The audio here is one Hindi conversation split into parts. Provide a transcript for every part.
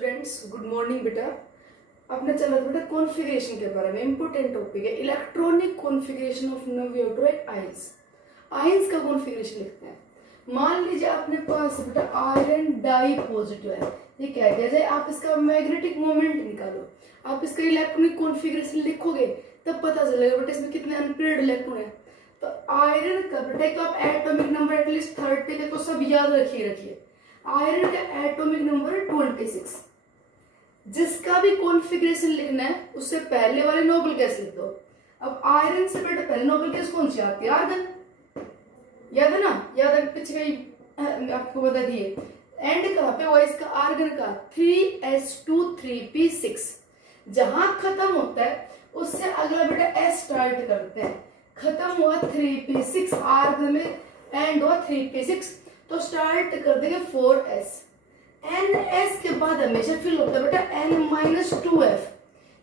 स्टूडेंट्स, गुड मॉर्निंग बेटा। आपने चला था बेटा कॉन्फ़िगरेशन के बारे में, इंपोर्टेंट टॉपिक है electronic configuration of nucleotide ions. Ions का कॉन्फ़िगरेशन लिखते हैं। मान लीजिए अपने पास बेटा आयरन डाई पॉजिटिव है, ये क्या किया जाए, आप इसका मैग्नेटिक मोमेंट निकालो, आप इसका इलेक्ट्रॉनिक कॉन्फ़िगरेशन लिखोगे तब पता चलेगा बेटा इसमें कितने अनपेयर्ड इलेक्ट्रॉन है। तो आयरन का बेटा आप एटॉमिक नंबर एटलीस्ट 30 के तो सब याद रखिए। आयरन का एटॉमिक नंबर 26। जिसका भी कॉन्फ़िगरेशन लिखना है उससे पहले वाले नोबल गैस लिख दो। अब आयरन से बेटा पहले नोबल गैस कौन सी आती है, आर्गन, याद है ना, याद है, पीछे कहीं आपको बता दिए। एंड कहां पे हुआ इसका, आर्गन का 3s2 3p6। जहां खत्म होता है उससे अगला बेटा s स्टार्ट करते हैं। खत्म हुआ 3p6, आर्गन में एंड हुआ 3p6, तो स्टार्ट कर देंगे 4s। ns के बाद हमेशा फिल होता है बेटा n-2f।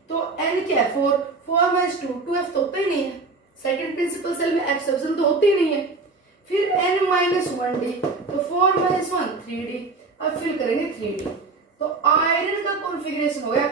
तो n क्या है 4, 4-2, 2f तो होता ही नहीं है। सेकंड प्रिंसिपल सेल में f सबसेल तो होती ही नहीं है। फिर n-1d, तो 4-1 3d। अब फिल करेंगे 3d। तो आयरन का कॉन्फ़िगरेशन हो गया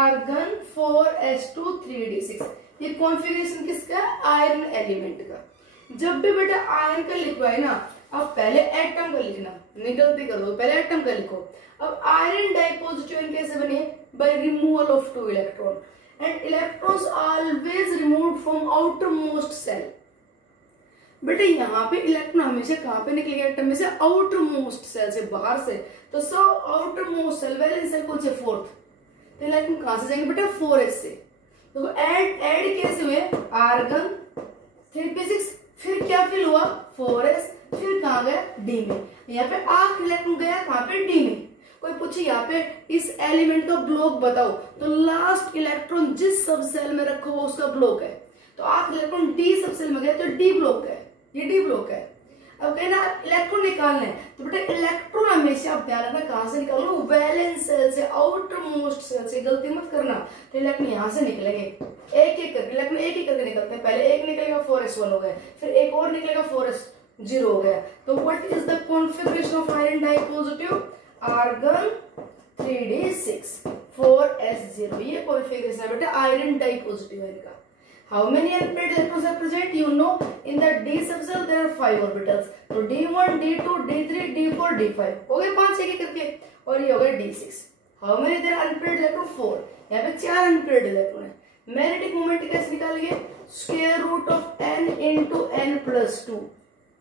आर्गन 4s2 3d6। ये कॉन्फ़िगरेशन किसका है, आयरन एलिमेंट का। जब भी बेटा आयरन का लिखवाए ना, अब पहले एटम का लिखना, गलती कर दो, पहले एटम का लिखो। अब आयरन डाइपॉजिटिव कैसे बने, by removal of 2 electron and electrons always removed from outermost shell. बेटा यहाँ पे इलेक्ट्रॉन हमेशा कहाँ पे निकलेगा, एटम में से आउटर मोस्ट सेल से, बाहर से। तो सब outermost shell valence shell कौन से, 4th। तो इलेक्ट्रॉन कहां से जाएंगे बेटा, 4s से। तो ऐड कैसे हुए, आर्गन 3p6, फिर क्या फिल हुआ 4s, फिर कहां गया डी में। यहाँ पे आखिरी इलेक्ट्रॉन गया कहां पे, डी में। कोई पूछे यहाँ पे इस एलिमेंट का ब्लॉक बताओ, तो लास्ट इलेक्ट्रॉन जिस सब सेल में रखा हुआ उसका ब्लॉक है। तो आखिरी इलेक्ट्रॉन डी सब सेल में गया तो डी ब्लॉक है, ये डी ब्लॉक है। अब कहना इलेक्ट्रॉन निकालना है, तो बेटा इलेक्ट्रॉन हमेशा आप ध्यान रखना कहां से निकालो, वैलेंस सेल से, आउटर मोस्ट सेल से, गलती मत करना। तो इलेक्ट्रॉन यहां से निकलेंगे एक एक करके, इलेक्ट्रॉन एक एक करके निकलते हैं। पहले एक निकलेगा 4s1 हो गया, फिर एक और निकलेगा 4s0 हो गया। तो what is the configuration of iron dipositive, argon 3d6 4s0। ये कॉन्फ़िगरेशन है बेटा आयरन डाइपॉजिटिव है इनका। How many unpaired electrons are present? You know, in the d subshell there are 5 orbitals. तो d1, d2, d3, d4, d5 हो गए 5 एक करके, और ये हो गए d6। How many there are unpaired electron? 4। यहाँ पे 4 unpaired इलेक्ट्रॉन है। मैग्नेटिक मोमेंट कैसे निकालेंगे, square root of n into n plus 2।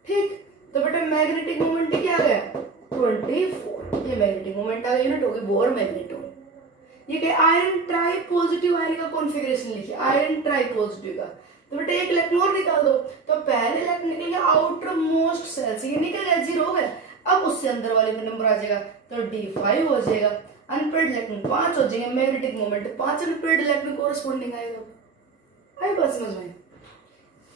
ठीक, तो बेटा मैग्नेटिक मोमेंट क्या आ गया 24। ये मैग्नेटिक मोमेंट आ गया, यूनिट होगी बोर मैग्नेटो। ये क्या, आयरन ट्राई पॉजिटिव आयरन का कॉन्फ़िगरेशन लिखिए, आयरन ट्राई पॉजिटिव का। तो बेटा एक इलेक्ट्रॉन और निकाल दो, तो पहले इलेक्ट्रॉन निकलेगा आउटर मोस्ट सेल से, ये निकल गया 0 हो गया। अब उससे अंदर वाले में नंबर आ जाएगा, तो d5 हो जाएगा। अनपेयर्ड इलेक्ट्रॉन 5 हो जाएंगे, magnetic moment 5 unpaired electron corresponding आएगा। आई बात समझ में।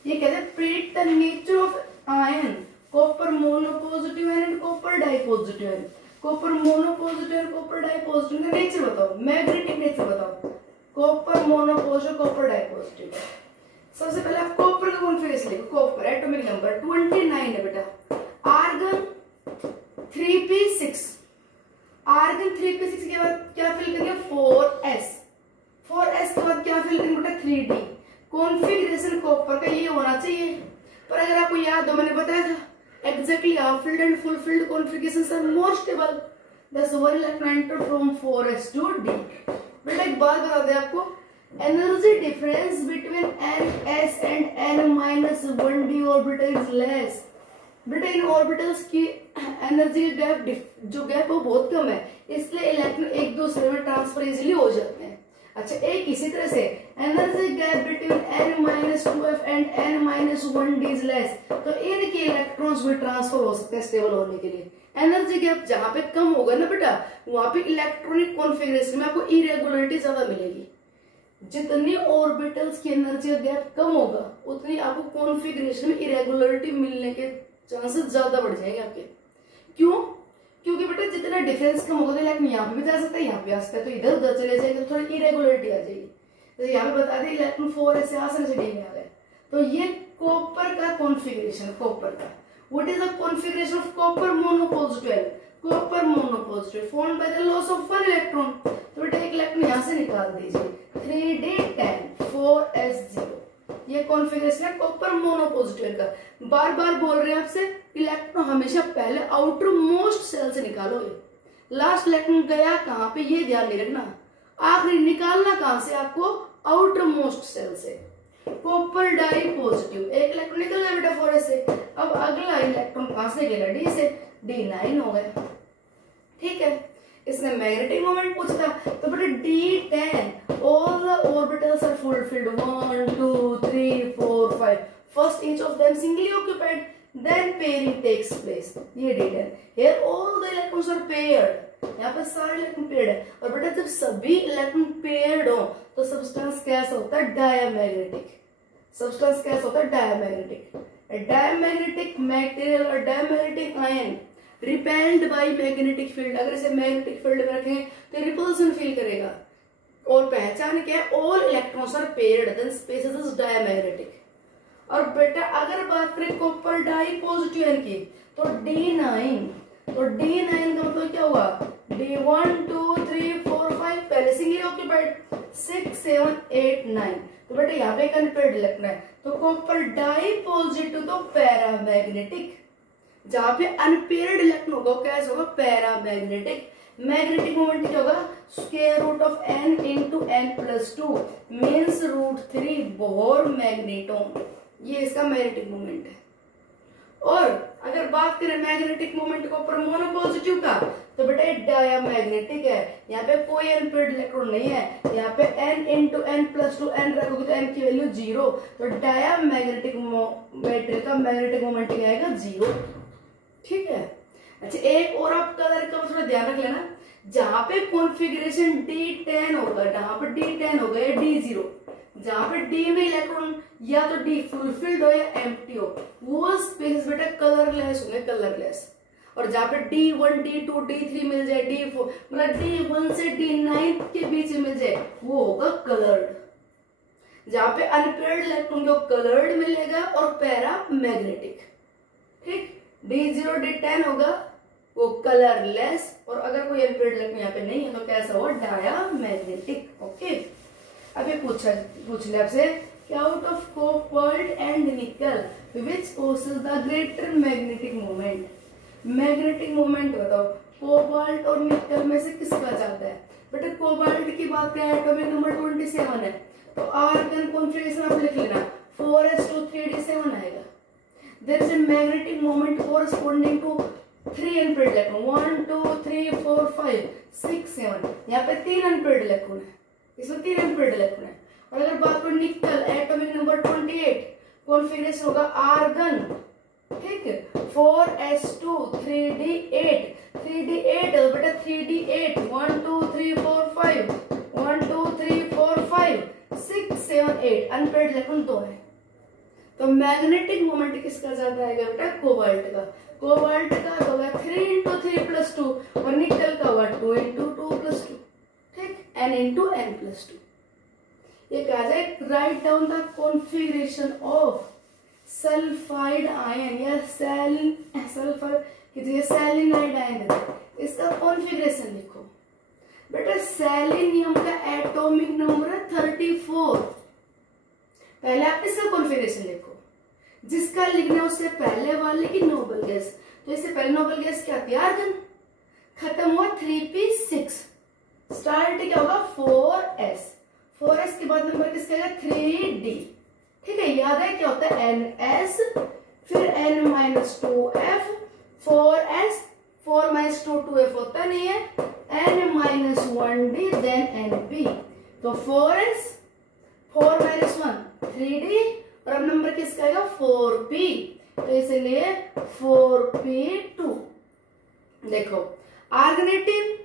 ये कहते हैं predict the nature of ion, copper monopositive and copper dipositive and. Copper monopositive और कॉपर डाइपॉजिटिव का नेचर बताओ, मैग्नेटिक नेचर बताओ। Copper monopositive, copper dipositive. सबसे पहले आप कॉपर का कॉन्फ़िगरेशन लिखो। कॉपर एटॉमिक नंबर 29 है बेटा। आर्गन 3p6, आर्गन 3p6 के बाद क्या फिल करेंगे 4s, 4s के बाद क्या फिल करेंगे बेटा 3d। कॉन्फ़िगरेशन कॉपर का ये होना चाहिए, पर अगर आपको याद हो मैंने बताया था exactly half-filled and full-filled configurations are more stable. Thus one electron enter from 4s to d. बेटा एक बात बता दें आपको, energy difference between ns and n-1d orbital is less. बेटा इन ऑर्बिटल्स की एनर्जी गैप, जो गैप है वो बहुत कम है, इसलिए इलेक्ट्रॉन एक दूसरे में ट्रांसफर इजीली हो जाते हैं। अच्छा, एक इसी तरह से energy gap between n-2f and n-1d is less, तो इनके इलेक्ट्रॉन्स में ट्रांसफर हो सकते हैं स्टेबल होने के लिए। एनर्जी गैप जहां पे कम होगा ना बेटा, वहां पे इलेक्ट्रॉनिक कॉन्फ़िगरेशन में आपको इरेगुलरिटी ज्यादा मिलेगी। जितनी ऑर्बिटल्स की एनर्जी का गैप कम होगा उतनी आपको कॉन्फ़िगरेशन में इरेगुलरिटी मिलने के चांसेस ज्यादा बढ़ जाएंगे आपके। क्यों, क्योंकि बेटा जितना डिफरेंस कम होगा तो इलेक्ट्रॉन यहाँ पे भी जा सकता है, यहाँ पे आ सकता है, तो इधर उधर चले जाएंगे तो थोड़ी इरेगुलरिटी आ जाएगी। तो यहाँ पे बता दें इलेक्ट्रॉन 4s से आसानी से डी में आ गए। तो ये कॉपर का कॉन्फ़िगरेशन, कॉपर का। What is the configuration of copper monopositive? Copper monopositive formed by the loss of 1 electron. तो बेटा एक इलेक्ट्रॉन यहां से निकाल दीजिए 3d10 4s0। ये कॉन्फ़िगरेशन है कॉपर मोनोपॉजिटिव का। बार बार बोल रहे हैं आपसे इलेक्ट्रॉन हमेशा पहले आउटर मोस्ट सेल से निकालोगे। लास्ट इलेक्ट्रॉन गया कहां पे ये ध्यान नहीं रखना, आखिरी निकालना कहां से आपको, आउटर मोस्ट सेल से। कॉपर डाई पॉजिटिव एक इलेक्ट्रॉन निकल गया बेटा 4s से। अब अगला इलेक्ट्रॉन कहां से गया, डी से, D9 हो गया। ठीक है, इसने मैग्नेटिक मोमेंट पूछता तो बेटा D10 all the orbitals are fulfilled 1 2 3 4 5 first each of them singly occupied then pairing takes place. ये D10 here all the electrons are paired, यहाँ पे सारे इलेक्ट्रॉन पेयर्ड है। और बेटा जब सभी इलेक्ट्रॉन पेयर्ड हो तो सब्सटेंस कैसा होता है, डायमैग्नेटिक। सब्सटेंस कैसा होता है, डायमैग्नेटिक। डायमैग्नेटिक मटेरियल और diamagnetic ion repelled by magnetic field. अगर इसे मैग्नेटिक फील्ड में रखें तो रिपल्सन फील करेगा। और पहचान क्या है, all electrons are paired then space is diamagnetic. और बेटा अगर बात करें कॉपर डाई पॉजिटिव आयन की तो D9, तो D9 का मतलब क्या हुआ, D1 2 3 4 5 पहले सिंगली ऑक्यूपाइड 6 7 8 9। तो बेटा यहाँ पे अनपेयर्ड इलेक्ट्रॉन है तो कॉपर डाई पॉजिटिव तो पैरामैग्नेटिक। जहां पे अनपेयर्ड इलेक्ट्रॉन होगा कैसे होगा, पैरामैग्नेटिक। मैग्नेटिक मोमेंट क्या होगा, square root of n into n+2 means √3 Bohr magneton. ये इसका मैग्नेटिक मोमेंट है। और अगर बात करें मैग्नेटिक मोमेंट कॉपर मोनोपॉजिटिव का तो बेटा ये डायमैग्नेटिक है। यहाँ पे कोई अनपेयर्ड इलेक्ट्रॉन नहीं है। यहाँ पे n इंटू n+2 n रखोगे तो n की वैल्यू 0। तो डायमैग्नेटिक मटेरियल का मैग्नेटिक मोमेंट क्या आएगा, 0। ठीक है। अच्छा एक और आप कलर का थोड़ा ध्यान रख लेना, जहां पे कॉन्फ़िगरेशन D10 होगा, जहां पे D10 होगा या D0, जहां पे D में इलेक्ट्रॉन या तो D फुलफिल्ड हो या एम्प्टी हो, वो स्पेस बेटा कलरलेस होंगे, कलरलेस। और जहां पे D1 D2 D3 मिल जाए, D4 मतलब D1 से D9 के बीच में मिल जाए, वो होगा कलर्ड। जहां पे अनपेयर्ड इलेक्ट्रॉन को कलर्ड मिलेगा और पैरामैग्नेटिक। ठीक, D0 D10 होगा वो कलरलेस। और अगर कोई अनपेयर्ड इलेक्ट्रॉन यहाँ पे नहीं है तो कैसा होगा, डायमैग्नेटिक। ओके, अब ये पूछ ले आपसे out of cobalt and nickel which possess the greater magnetic moment. Magnetic moment बताओ कोबाल्ट और निकल में से किसका ज्यादा है। बेटा कोबाल्ट की बात करें एटॉमिक नंबर 27 है तो आर्गन कॉन्फ़िगरेशन आप लिख लेना 4s2 3d7 आएगा। There is a magnetic moment corresponding to 3 unpaired electron 1 2 3 4 5 6 7। यहाँ पे 3 unpaired इलेक्ट्रॉन है, इसमें 3 unpaired इलेक्ट्रॉन है। और अगर बात करें निकल एटॉमिक नंबर 28 कॉन्फ़िगरेशन होगा आर्गन। ठीक है, 4s2 3d8 3d8 बेटा 3d8 1 2 3 4 5 1 2 3 4 5 6 7 8 अनपेयर्ड इलेक्ट्रॉन 2 है। तो मैग्नेटिक मोमेंट किसका ज्यादा आएगा बेटा, कोबाल्ट का। कोबाल्ट का होगा 3 इंटू 3+2 और निकल का होगा 2 इंटू 2+2। ठीक, n इंटू n+2। ये कहा जाए write down the configuration of sulphide ion या सल्फर की जगह सेलेनाइड आयन है, इसका कॉन्फ़िगरेशन लिखो। बेटा सेलेनियम का एटॉमिक नंबर है 34। पहले आप इसका कॉन्फ़िगरेशन लिखो, जिसका लिखना है उससे पहले वाले की नोबल गैस। तो इससे पहले नोबल गैस क्या थी, आर्गन। खत्म हुआ 3p6, स्टार्ट क्या होगा 4s। 4s के बाद नंबर किसका आएगा 3d। ठीक है, याद है क्या होता है ns फिर n-2f 4s 4 - 2 2f होता नहीं है, n-1d देन np। तो 4s 4 - 1 3d और अब नंबर किसका आएगा 4p। तो इसलिए 4p2। देखो आर्गनेटिन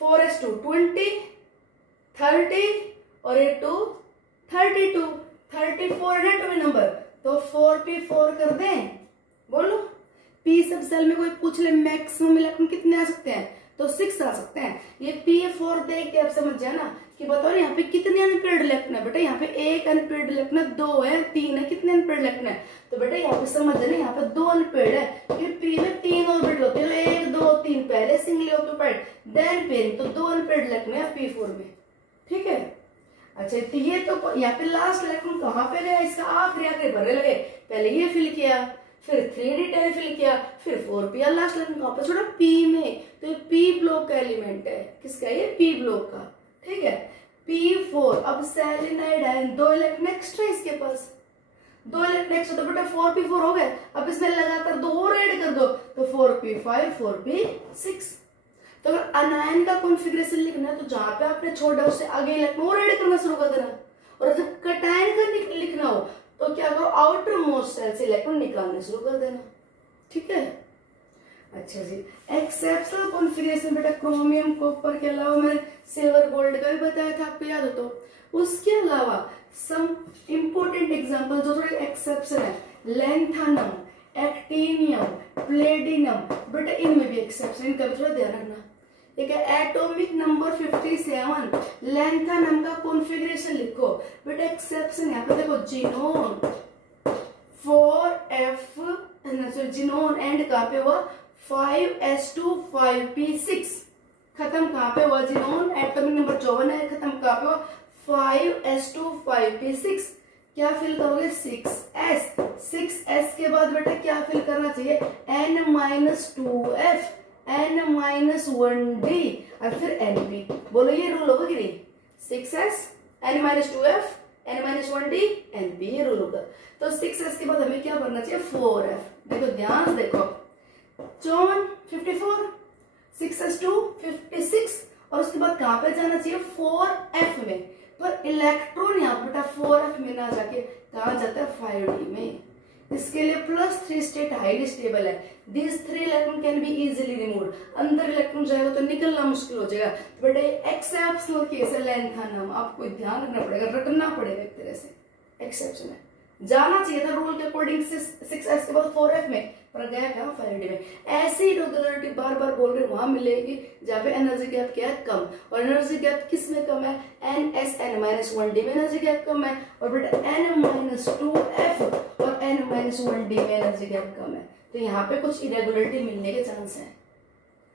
4s2 20 30 और ये 2 32 34 है एटॉमिक नंबर। तो 4p4 कर दें, बोलो p सब सेल में कोई पूछ ले मैक्सिमम इलेक्ट्रॉन कितने आ सकते हैं तो 6 आ सकते हैं। ये P4 देख के आप समझ जाना कि बताओ यहाँ पे कितने अनपेड इलेक्ट्रॉन है। बेटा यहाँ पे एक अनपेड इलेक्ट्रॉन, 2 है, 3 है, कितने अनपेड इलेक्ट्रॉन है? तो बेटा यहाँ पे समझ जाना यहाँ पे 2 अनपेड है, फिर P में 3 ऑर्बिटल होते हैं, 1 2 3, पहले सिंगली ऑक्यूपाइड देन पेयरिंग, तो 2 अनपेड इलेक्ट्रॉन है P4 में। ठीक है, अच्छा तो ये तो यहाँ पे लास्ट इलेक्ट्रॉन कहाँ पे गया, इसका आखिरी भरने लगे, पहले ये फिल किया, फिर 3d10 फिल किया, फिर 4p, लास्ट इलेक्ट्रॉन कहाँ पे छोड़ा, P में। तो P ब्लॉक का एलिमेंट है, किसका ये, P ब्लॉक का। ठीक है, P4, अब सेलेनाइड आयन 2 इलेक्ट्रॉन एक्स्ट्रा इसके पास, 2 इलेक्ट्रॉन एक्स्ट्रा, तो बेटा 4p4 हो गए। अब इसमें लगातार 2 और ऐड कर दो, तो 4p5 4p6। तो अगर अनायन का कॉन्फ़िगरेशन लिखना है तो जहां पे आपने छोड़ा उससे आगे इलेक्ट्रॉन और ऐड करना शुरू कर देना, और अगर कटायन का लिखना हो तो क्या करो, आउटर मोस्ट सेल से इलेक्ट्रॉन निकालने शुरू कर देना। ठीक है, अच्छा जी, एक्सेप्शनल कॉन्फ़िगरेशन बेटा क्रोमियम कॉपर के अलावा मैंने सिल्वर गोल्ड का भी बताया था, आपको याद हो तो। उसके अलावा सम इंपोर्टेंट एग्जांपल जो थोड़े एक्सेप्शन है, लैंथानम, एक्टिनियम, प्लेडिनम, बेटा इनमें भी एक्सेप्शन, इनका भी थोड़ा ध्यान रखना। ठीक है, एटॉमिक नंबर 57, लैंथानम का कॉन्फ़िगरेशन लिखो। बेटा एक्सेप्शन यहाँ पे देखो, जिनोन 4f, जिनोन एंड कहाँ पे हुआ, 5s2 5p6, खत्म कहाँ पे हुआ, जिनोन एटॉमिक नंबर 54 है, खत्म कहाँ पे हुआ, 5s2 5p6। क्या फिल करोगे, 6s, 6s के बाद बेटा क्या फिल करना चाहिए, n-2f, n-1d, और फिर np। बोलो ये रूल होगा कि नहीं, 6s, n-2f, n-1d, np, ये रूल होगा। तो 6s के बाद हमें क्या बनना चाहिए, 4f। देखो ध्यान से देखो, 54, 6s2 56, और उसके बाद कहां पे जाना चाहिए, 4f में, पर इलेक्ट्रॉन यहाँ बेटा 4f में ना जाके कहा जाता है 5d में। इसके लिए +3 स्टेट हाईली स्टेबल है, this 3 electron can be easily removed, अंदर इलेक्ट्रॉन जाएगा तो निकलना मुश्किल हो जाएगा। तो बेटा एक्सेप्शनल केस है लैंथानम, आपको ध्यान रखना पड़ेगा, रटना पड़ेगा एक तरह से, एक्सेप्शन है। जाना चाहिए था रूल के अकॉर्डिंग 6s के बाद 4f में, पर गया क्या 5d में। ऐसी इरेगुलरिटी बार बार बोल रहे वहां मिलेगी जहाँ पे एनर्जी गैप क्या है, कम, और एनर्जी गैप किस में कम है, n-1d में एनर्जी गैप कम है, और बेटा n-2f और n-1d में एनर्जी गैप कम है। तो यहाँ पे कुछ इरेगुलरिटी मिलने के चांस है।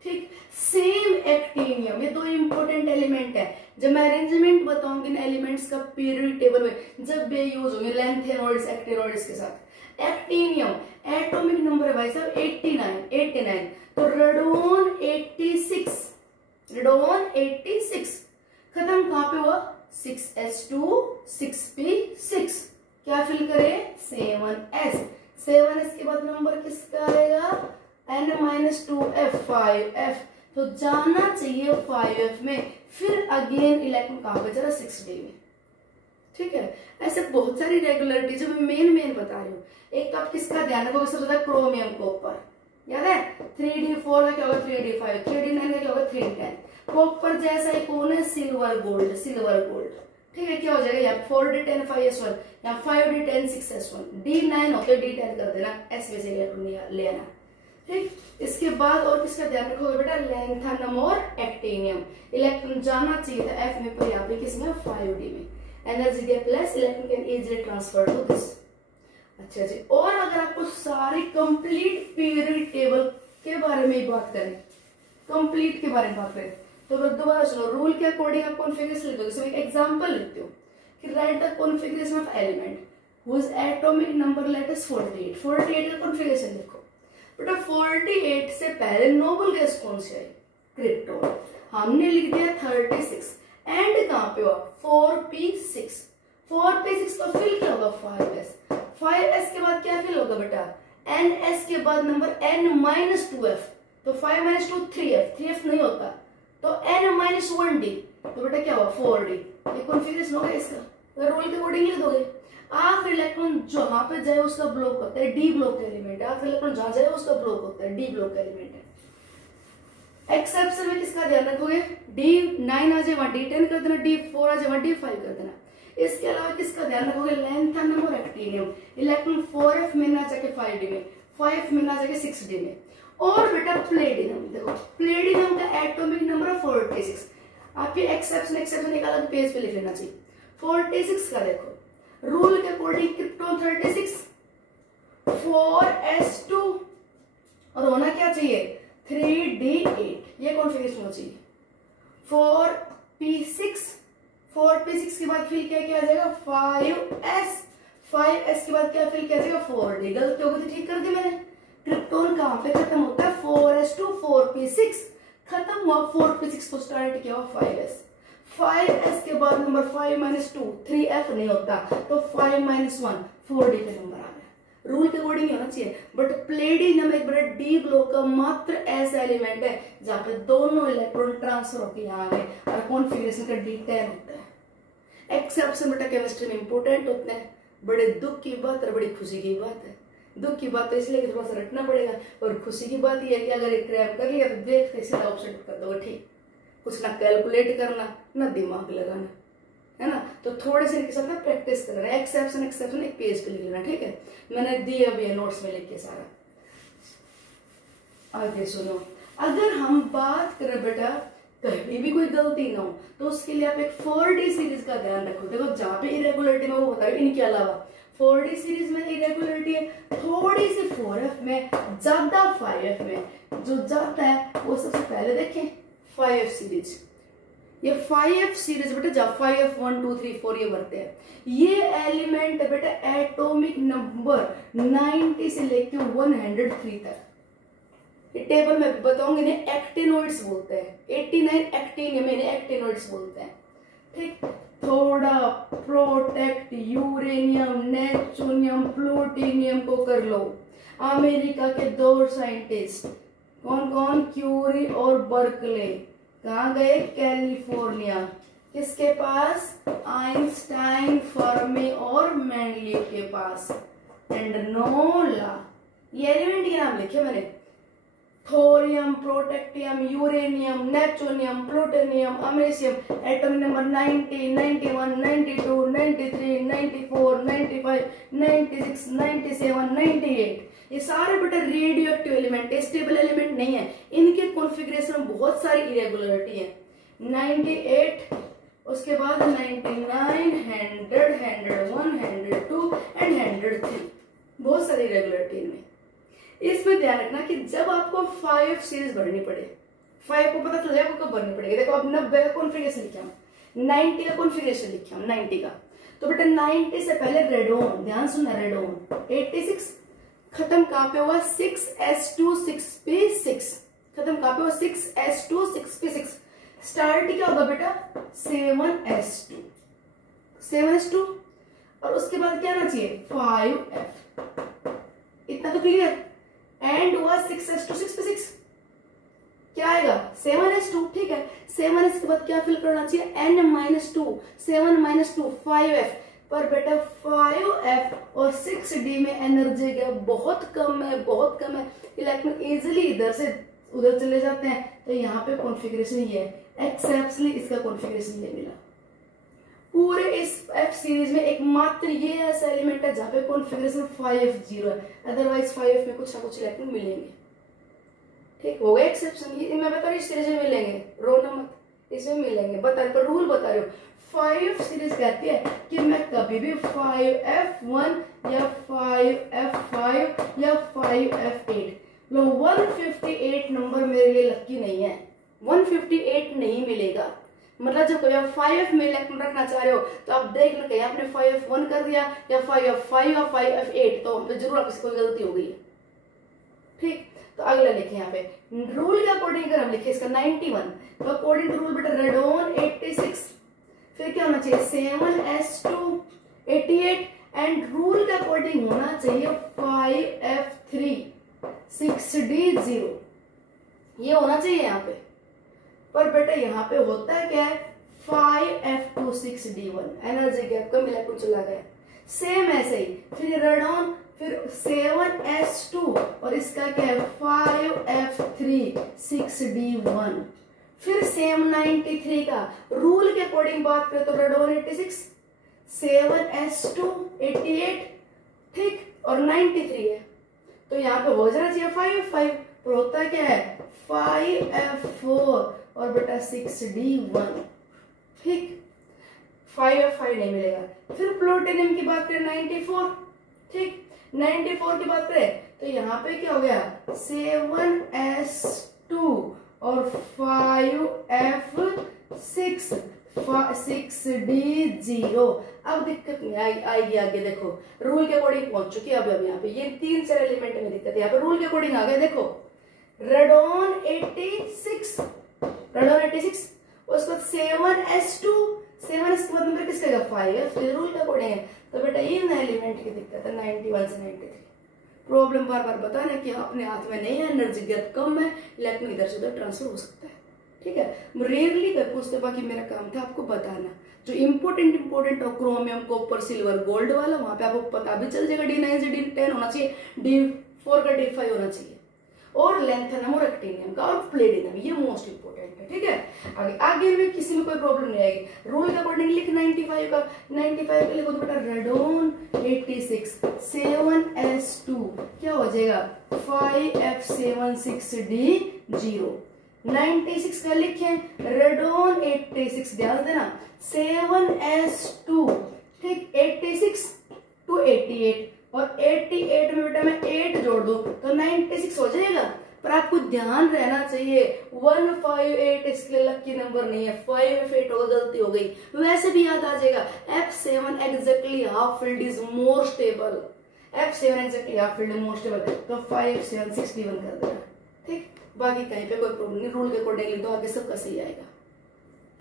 ठीक, सेम एक्टिनियम, ये 2 इंपॉर्टेंट एलिमेंट है। जब मैं अरेंजमेंट बताऊंगी ना एलिमेंट्स का पीरियोडिक टेबल में, जब भी यूज होंगे लैंथेनोइड्स एक्टिनोइड्स के साथ। एक्टिनियम एटॉमिक नंबर है भाई साहब 89, तो रेडोन 86, रेडोन 86, खत्म कहां पे हुआ, 6s2 6p6, क्या फिल करें, 7s, 7s के बाद नंबर किसका आएगा, n-2f 5f, तो जाना चाहिए 5f में, फिर अगेन इलेक्ट्रॉन कहां पे चला, 6d में। ठीक है, ऐसे बहुत सारी रेगुलरिटी जो मैं मेन बता रही हूँ। एक तो आप किसका ध्यान रखोगे, सबसे ज्यादा क्रोमियम कॉपर, याद है 3d4 का क्या होगा, 3d5, 3d9 का क्या होगा, 3d10। कॉपर जैसा ही कौन है, सिल्वर गोल्ड, सिल्वर गोल्ड। ठीक है, क्या हो जाएगा यहाँ 4d10 5s1, यहाँ 5d10 6s1, d9 होते d10 कर देना, s में से इलेक्ट्रॉन ले आना। ठीक, इसके बाद और किसका ध्यान रखोगे बेटा, लैंथानम और एक्टिनियम, इलेक्ट्रॉन जाना चाहिए था f में, पर यहाँ पे किसमें 5d में, energy gap less, electron can easily transfer to this. अच्छा जी, और अगर आपको सारी कंप्लीट पीरियोडिक टेबल के बारे में बात करें, कंप्लीट के बारे में बात करें, तो दोबारा सुनो, रूल के अकॉर्डिंग आप कॉन्फ़िगरेशन लिख दो। जैसे एक एग्जांपल लिखते हो कि right the configuration of element whose atomic number let us 48, 48 का कॉन्फ़िगरेशन लिखो। बेटा 48 से पहले नोबल गैस कौन सी आई, क्रिप्टोन, हमने लिख दिया 36, एंड कहां पे हुआ, 4p6, 4p6 का फिल क्या होगा, 5s, 5s के बाद क्या फिल होगा बेटा, ns के बाद नंबर n-2f, तो 5 - 2 3f, 3f नहीं होता, तो n-1d, तो बेटा क्या हुआ 4d। ये कॉन्फ़िगरेशन होगा इसका, तो रूल के अकॉर्डिंग लिख दोगे। आखिरी इलेक्ट्रॉन जहां पे जाए उसका ब्लॉक होता है, डी ब्लॉक का एलिमेंट है, आखिरी इलेक्ट्रॉन जहां जाए उसका ब्लॉक होता है, डी ब्लॉक का एलिमेंट है। एक्सेप्शन में किसका ध्यान रखोगे, d9 आ जाए वहां d10 कर देना, d4 आ जाए वहां d5 कर देना। इसके अलावा किसका ध्यान रखोगे, लैंथानम और एक्टिनियम, इलेक्ट्रॉन 4f में ना जाके 5d में, 5 में ना जाके 6d में। और बेटा प्लेटिनम, देखो प्लेटिनम का एटॉमिक नंबर है 46। आपके एक्सेप्शन एक अलग पेज पे लिख लेना चाहिए। 46 का देखो रूल के अकॉर्डिंग क्रिप्टॉन 36, 4s2 और होना क्या चाहिए 3d8, ये कॉन्फ़िगरेशन होना चाहिए। 4p6, 4p6 के बाद फिर क्या आ जाएगा 5s, 5s के बाद क्या फिर क्या आ जाएगा 4d। गलती हो गई थी, ठीक कर दी मैंने। क्रिप्टॉन कहां पे खत्म होता है 4s2, 4p6 खत्म हुआ, 4p6 को स्टार्ट किया हुआ 5s। 5s के बाद नंबर 5 - 2 3f नहीं होता, तो 5 - 1 4d पे नंबर आ गया। रूल के अकॉर्डिंग होना चाहिए, बट प्लेटिनम एक बड़ा डी ब्लॉक का मात्र ऐसा एलिमेंट है जहां पे दोनों इलेक्ट्रॉन ट्रांसफर होकर यहाँ आ गए और कॉन्फ़िगरेशन का D10 होता है। एक्सेप्शन बेटा केमिस्ट्री में इंपोर्टेंट होते हैं। बड़े दुख की बात और बड़ी खुशी की बात है। दुख की बात तो इसलिए कि थोड़ा सा रटना पड़ेगा, और खुशी की बात यह है कि अगर एक क्रैम कर लिया तो देख के सीधा ऑप्शन कर दो, ठीक। कुछ ना कैलकुलेट करना ना दिमाग लगाना, है ना। तो थोड़े से इनके साथ ना प्रैक्टिस करना है। एक्सेप्शन एक पेज पे लिख लेना, ठीक है। मैंने दिया अभी नोट्स में लिख के सारा। आगे सुनो, अगर हम बात करें बेटा कहीं भी कोई गलती ना हो तो उसके लिए आप एक 4D सीरीज का ध्यान रखो। देखो जहां पे इरेगुलरिटी में वो बताओ, इनके अलावा 4D सीरीज में इरेगुलरिटी है, थोड़ी सी 4f में, ज्यादा 5f में। जो ज्यादा है वो सबसे पहले देखें 5f सीरीज। ये 5f सीरीज बेटा जब 5f 1 2 3 4 ये बढ़ते हैं, ये एलिमेंट बेटा एटॉमिक नंबर 90 से लेके 103 तक। ये टेबल में बताऊंगी, इन्हें एक्टिनोइड्स बोलते हैं। 89 एक्टिनियम, इन्हें एक्टिनोइड्स बोलते हैं, ठीक। थोड़ा प्रोटेक्ट यूरेनियम, नेपच्यूनियम, प्लूटोनियम को कर लो। अमेरिका के 2 साइंटिस्ट कौन कौन, क्यूरी और बर्कले, कहाँ गए कैलिफोर्निया। किसके पास, आइंस्टाइन, फर्मी और मेंडलीव के पास। एंड नोला, ये एलिमेंट के नाम लिखे मैंने, thorium, protactinium, uranium, neptunium, plutonium, americium, atomic number 90, 91, 92, 93, 94, 95, 96, 97, 98। ये सारे बेटा रेडियो एक्टिव एलिमेंट है, स्टेबल एलिमेंट नहीं है। इनके कॉन्फ़िगरेशन में बहुत सारी इरेगुलरिटी है। 98, उसके बाद 99, 100, 101, 102 एंड 103, बहुत सारी इरेगुलरिटी इनमें। इसमें ध्यान रखना कि जब आपको 5 सीरीज भरनी पड़े, 5 को पता चल जाएगा कब भरनी पड़ेगी। देखो अब 90 का कॉन्फ़िगरेशन लिखा हूं, 90 का कॉन्फ़िगरेशन लिखा हूं, 90 का। तो बेटा 90 से पहले रेडोन, ध्यान सुनना, रेडोन 86 खत्म कहां पे हुआ 6s2 6p6, खत्म कहां पे हुआ 6s2 6p6। स्टार्ट क्या होगा बेटा 7s2, 7s2 और उसके बाद क्या आना चाहिए 5f। इतना तो क्लियर। एंड हुआ 6s2 6p6, क्या आएगा 7s2, ठीक है। 7s के बाद क्या फिल करना चाहिए n-2, 7 - 2 5f। पर बेटा 5f और 6d में एनर्जी गैप बहुत कम है, बहुत कम है। इलेक्ट्रॉन इजीली इधर से उधर चले जाते हैं, तो यहाँ पे कॉन्फ़िगरेशन ये है। एक्सेप्शनली इसका कॉन्फ़िगरेशन ये मिला। पूरे इस f सीरीज में एकमात्र ये ऐसा एलिमेंट है जहां पे कॉन्फ़िगरेशन 5f0 है, अदरवाइज 5f में कुछ ना कुछ इलेक्ट्रॉन मिलेंगे, ठीक हो गया। एक्सेप्शन ये मैं बता रही हूँ, इस सीरीज में मिलेंगे, रोना मत, इसमें मिलेंगे, बता रही, रूल बता रही हूँ। 5f सीरीज कहती है कि मैं कभी भी 5f1 या 5f5 या 5f8 लो, 158 नंबर मेरे लिए लकी नहीं है, 158 नहीं मिलेगा। मतलब जब कभी आप 5f में इलेक्ट्रॉन रखना चाह रहे हो तो आप देख लो कहीं आपने 5f1 कर दिया या 5f5 या 5f8, तो वहां पे जरूर आपसे कोई गलती हो गई है, ठीक। तो अगला लिखे यहाँ पे रूल के अकॉर्डिंग अगर हम लिखे इसका 91, तो अकॉर्डिंग टू रूल बेटा रेडोन 86, फिर क्या होना चाहिए 7s2 88 एंड रूल के अकॉर्डिंग होना चाहिए 5f3 6d0, ये होना चाहिए यहाँ पे। पर बेटा यहाँ पे होता है क्या है 5f2 6d1, एनर्जी गैप कम, इलेक्ट्रॉन चला गया। सेम ऐसे ही फिर रेडोन, फिर 7s2 और इसका क्या है 5f3 6d1, फिर सेम 93 का रूल के अकॉर्डिंग बात करें तो रेडोन 86, 7s2 88, ठीक, और 93 है, तो यहाँ पे हो जाना चाहिए 5f5 पर होता क्या है 5F4 और बेटा 6D1, ठीक। 5F5 नहीं मिलेगा। फिर प्लूटोनियम की बात करें 94, ठीक। 94 की बात करें तो यहाँ पे क्या हो गया 7S2 और 5F6 6D0। अब दिक्कत नहीं आएगी आगे, देखो रूल के अकॉर्डिंग पहुंच चुकी है। अब यहाँ पे ये 3-4 एलिमेंट में दिक्कत है, यहाँ पे रूल के अकॉर्डिंग आ गए। देखो रेडॉन 86, उसके बाद 7S2, 7S के बाद नंबर किसका 5F, रूल के अकॉर्डिंग है। तो बेटा ये एलिमेंट की दिक्कत है 91 से 93। प्रॉब्लम बार बार बताना कि अपने हाथ में नहीं है, एनर्जी गैप कम है, इलेक्ट्रॉन इधर से उधर ट्रांसफर हो सकता है, ठीक है। रेयरली कर पूछते, बाकी मेरा काम था आपको बताना जो इंपोर्टेंट और क्रोमियम कॉपर सिल्वर गोल्ड वाला, वहां पे आपको पता भी चल जाएगा D9 से D10 होना चाहिए, D4 का D5 होना चाहिए, और लेंथेनम और एक्टिनियम का और प्लेटिनम, ये मोस्ट इंपोर्टेंट है, ठीक है। आगे में किसी में कोई प्रॉब्लम नहीं आएगी। रूल के अकॉर्डिंग लिख 95 का लिखो तो बेटा रेडॉन 86 7S2 क्या हो जाएगा 5F76D0। 96 का लिखे रेडॉन 86, ध्यान देना 7S2, ठीक। 86 to 88 और 88 में बेटा मैं 8 जोड़ दूं तो 96 हो जाएगा। पर आपको ध्यान रहना चाहिए 158 इसके लिए लकी नंबर नहीं है, 5F8 होगा, गलती हो गई। वैसे भी याद आ जाएगा F7 exactly half field is more stable, F7 exactly half field more stable, तो 5F7 61 कर देना, ठीक। बाकी कहीं पे कोई प्रॉब्लम नहीं, रूल के अकॉर्डिंग लिख दो, आगे सबका सही आएगा,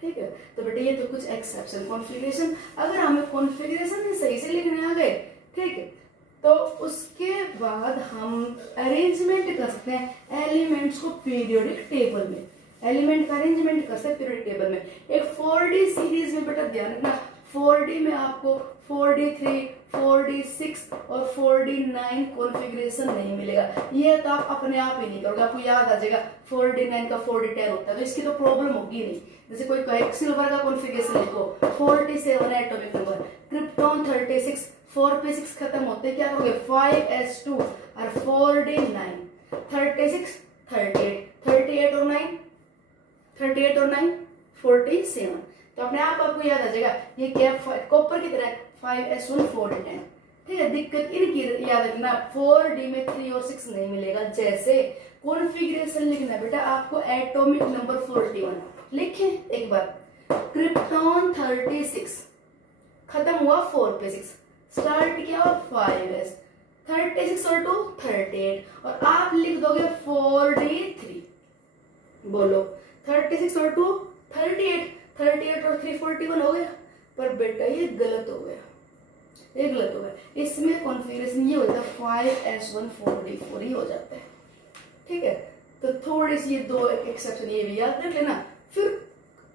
ठीक है। तो बेटा ये तो कुछ एक्सेप्शन कॉन्फ़िगरेशन, अगर हमें कॉन्फ़िगरेशन भी सही से लिखने आ गए, ठीक है, तो उसके बाद हम अरेंजमेंट कर सकते हैं एलिमेंट्स को पीरियोडिक टेबल में, एलिमेंट का अरेंजमेंट कर सकते हैं पीरियोडिक टेबल में। एक 4D सीरीज में बेटा ध्यान रखना, 4D में आपको 4D3, 4D6 और 4D9 कॉन्फ़िगरेशन नहीं मिलेगा। ये तो आप अपने आप ही नहीं करोगे, आपको याद आ जाएगा 4D9 का 4D10 होता है, तो इसकी तो प्रॉब्लम होगी नहीं। जैसे कोई कहे सिल्वर का कॉन्फ़िगरेशन लिखो 47 एटॉमिक नंबर, क्रिप्टॉन 36, 4 पे 6 खत्म होते क्या करोगे 5S2 और 4D9, 36 38 और 9 47। तो अपने आप आपको याद आ जाएगा ये क्या कॉपर की तरह 5S1 4D10, ठीक है। दिक्कत इनकी याद रखना 4D में 3 और 6 नहीं मिलेगा। जैसे कॉन्फ़िगरेशन लिखना बेटा आपको एटॉमिक नंबर 41 लिखे एक बार, क्रिप्टॉन 36 खत्म हुआ 4 पे 6, स्टार्ट किया 5S, 36 और 2 38 और आप लिख दोगे 4D3, बोलो 36 और 2 38 और 3 41 हो गया। पर बेटा ये गलत हो गया, ये गलत हो गया, इसमें कॉन्फ़िगरेशन ये हो जाता है 5S1 4D4 ही हो जाता है, ठीक है। तो थोड़ी सी ये दो एक्सेप्शन ये भी याद रख लेना। फिर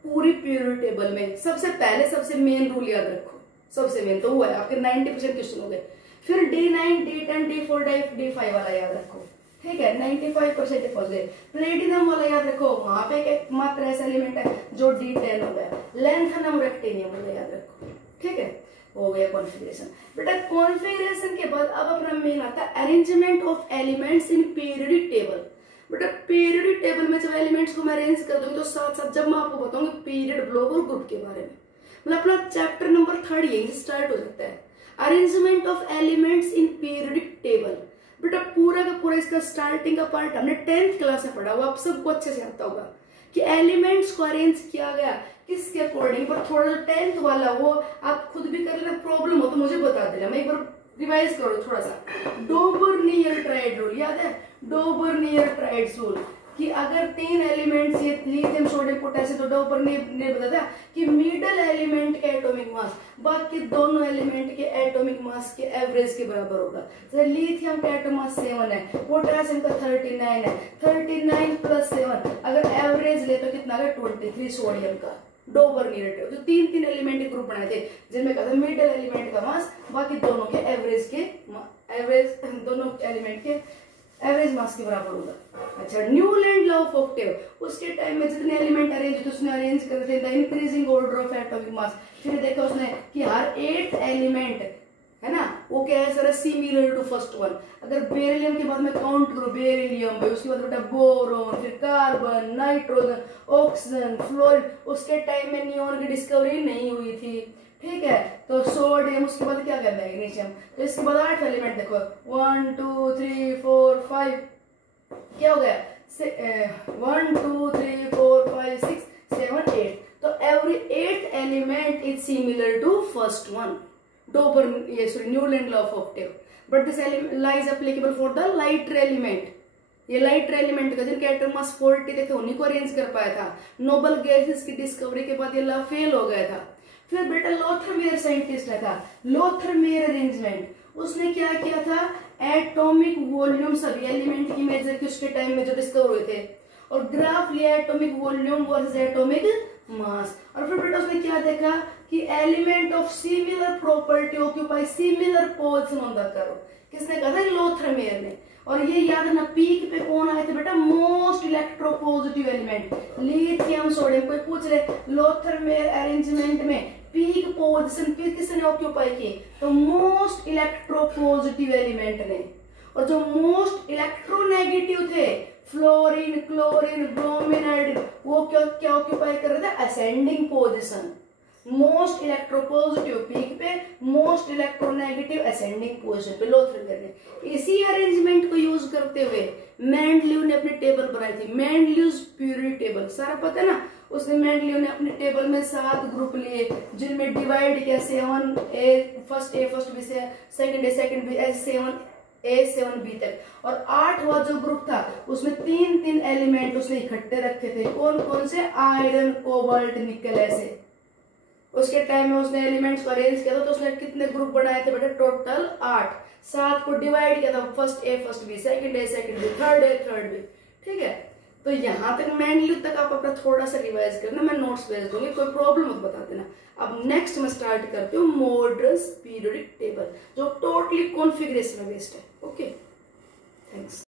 पूरी पीरियड टेबल में सबसे पहले सबसे मेन रूल याद रखो, सबसे मेन तो वो है आपके 90% क्वेश्चन हो गए। फिर D9 D10 D4 D5 वाला याद रखो, ठीक है, 95% पहुंच गए। प्लेटिनम वाला याद रखो, वहां पे एक मात्र ऐसा एलिमेंट है जो D10 हो गया। लेंथेनम रेक्टेनियम वाला याद रखो, ठीक है, हो गया कॉन्फ़िगरेशन। बेटा कॉन्फ़िगरेशन के बाद अब अपना मेन आता है arrangement of elements in periodic table. बेटा पीरियोडिक टेबल में जब एलिमेंट्स को मैं अरेंज कर दूंगी तो साथ साथ जब मैं आपको बताऊंगी पीरियड ब्लॉक और ग्रुप के बारे में, मतलब अपना चैप्टर नंबर 3 यही स्टार्ट हो जाता है, arrangement of elements in periodic table. बेटा पूरा का पूरा इसका स्टार्टिंग का पार्ट हमने 10th क्लास में पढ़ा हुआ, आप सबको अच्छे से आता होगा कि एलिमेंट्स को अरेंज किया गया किसके अकॉर्डिंग। पर थोड़ा 10th वाला वो आप खुद भी कर लेना, प्रॉब्लम हो तो मुझे बता देना, मैं एक बार रिवाइज करो थोड़ा सा। डोबर्नियर ट्राइड रूल याद है, डोबर्नियर ट्राइड रूल कि अगर 3 एलिमेंट्स ये लिथियम सोडियम पोटेशियम, तो डोबर्नियर ने बताया कि मिडल एलिमेंट के एटॉमिक मास बाकी दोनों एलिमेंट के एटॉमिक मास के एवरेज के बराबर होगा। जैसे लिथियम का एटॉमिक मास 7 है, पोटेशियम का 39 है, 39 + 7 अगर एवरेज ले तो कितना है 23 सोडियम का। डोबर्नियर जो 3 एलिमेंट के ग्रुप बनाए थे जिनमें कहा था मिडल एलिमेंट का मास बाकी दोनों के एवरेज दोनों एलिमेंट के एवरेज मास के बराबर होगा। अच्छा, न्यूलैंड लॉ ऑफ ऑक्टेव, उसके टाइम में जितने एलिमेंट अरेंज होते उसने अरेंज करते थे increasing order of atomic mass. फिर देखा उसने कि हर 8th एलिमेंट है ना, वो क्या है sir, similar to first one. अगर बेरिलियम के बाद में काउंट करो, बेरिलियम भाई, उसके बाद बेटा बोरोन, फिर कार्बन, नाइट्रोजन, ऑक्सीजन, फ्लोरीन, उसके टाइम में नियोन की डिस्कवरी नहीं हुई थी, ठीक है। तो सोडियम, उसके बाद क्या कर मैग्नीशियम। तो इसके बाद 8 एलिमेंट देखो, 1 2 3 4 5, क्या हो गया 1 2 3 4 5 6 7 8। तो every 8th element is similar to first one. Newland law of octave. But this lies applicable for the lighter element. ये लाइटर एलिमेंट का जिनके एटम मास 40 थे उन्हीं को अरेंज कर पाया था। नोबल गैसेस की डिस्कवरी के बाद ये लॉ फेल हो गया था। फिर बेटा लोथरमेयर साइंटिस्ट है था, लोथरमेयर अरेंजमेंट, उसने क्या किया था, एटॉमिक वॉल्यूम सभी एलिमेंट की मेजर की उसके टाइम में जो डिस्कवर हुए थे, और ग्राफ लिया atomic volume versus atomic mass. और फिर बेटा उसने क्या देखा कि element of similar property occupy similar position on the curve. किसने कहा था, लोथरमेयर ने। और ये याद रखना, पीक पे कौन आए थे बेटा, most electropositive element, lithium sodium. कोई पूछ ले लोथरमेयर अरेंजमेंट में पीक पोजीशन किसने ऑक्यूपाई की, तो मोस्ट इलेक्ट्रोपॉजिटिव एलिमेंट ने। और जो मोस्ट इलेक्ट्रोनेगेटिव थे, फ्लोरीन, क्लोरीन, ब्रोमीन, आयोडीन, वो क्या ऑक्यूपाई कर रहे थे, ascending position. Most electropositive peak पे, मोस्ट इलेक्ट्रोनेगेटिव असेंडिंग पोजीशन पे लोथरमेयर ने। इसी अरेंजमेंट को यूज करते हुए मेंडलीव ने अपनी टेबल बनाई थी, मेंडलीव्स प्यूरिटी टेबल, सारा पता है ना। उसने मेंडलीव ने अपनी टेबल में 7 ग्रुप लिए, जिनमें डिवाइड किया 7 ए फर्स्ट बी से, सेकंड बी, ऐसे 7 बी तक। और 8वां जो ग्रुप था उसमें 3 एलिमेंट उसने इकट्ठे रखे थे। कौन कौन से, आयरन, कोबाल्ट, निकल, ऐसे। उसके टाइम में उसने एलिमेंट्स को अरेंज किया था, तो उसने कितने ग्रुप बनाए थे बेटा, टोटल 8। 7 को डिवाइड किया था, first B, second B, third B, ठीक है। तो यहाँ तक मेंडलीव तक आप अपना थोड़ा सा रिवाइज करना, मैं नोट्स भेज दूंगी, कोई प्रॉब्लम मत बता देना। अब नेक्स्ट मैं स्टार्ट करती हूँ मोडरस पीरियोडिक टेबल, जो टोटली कॉन्फ़िगरेशन में बेस्ड है। Okay, thanks.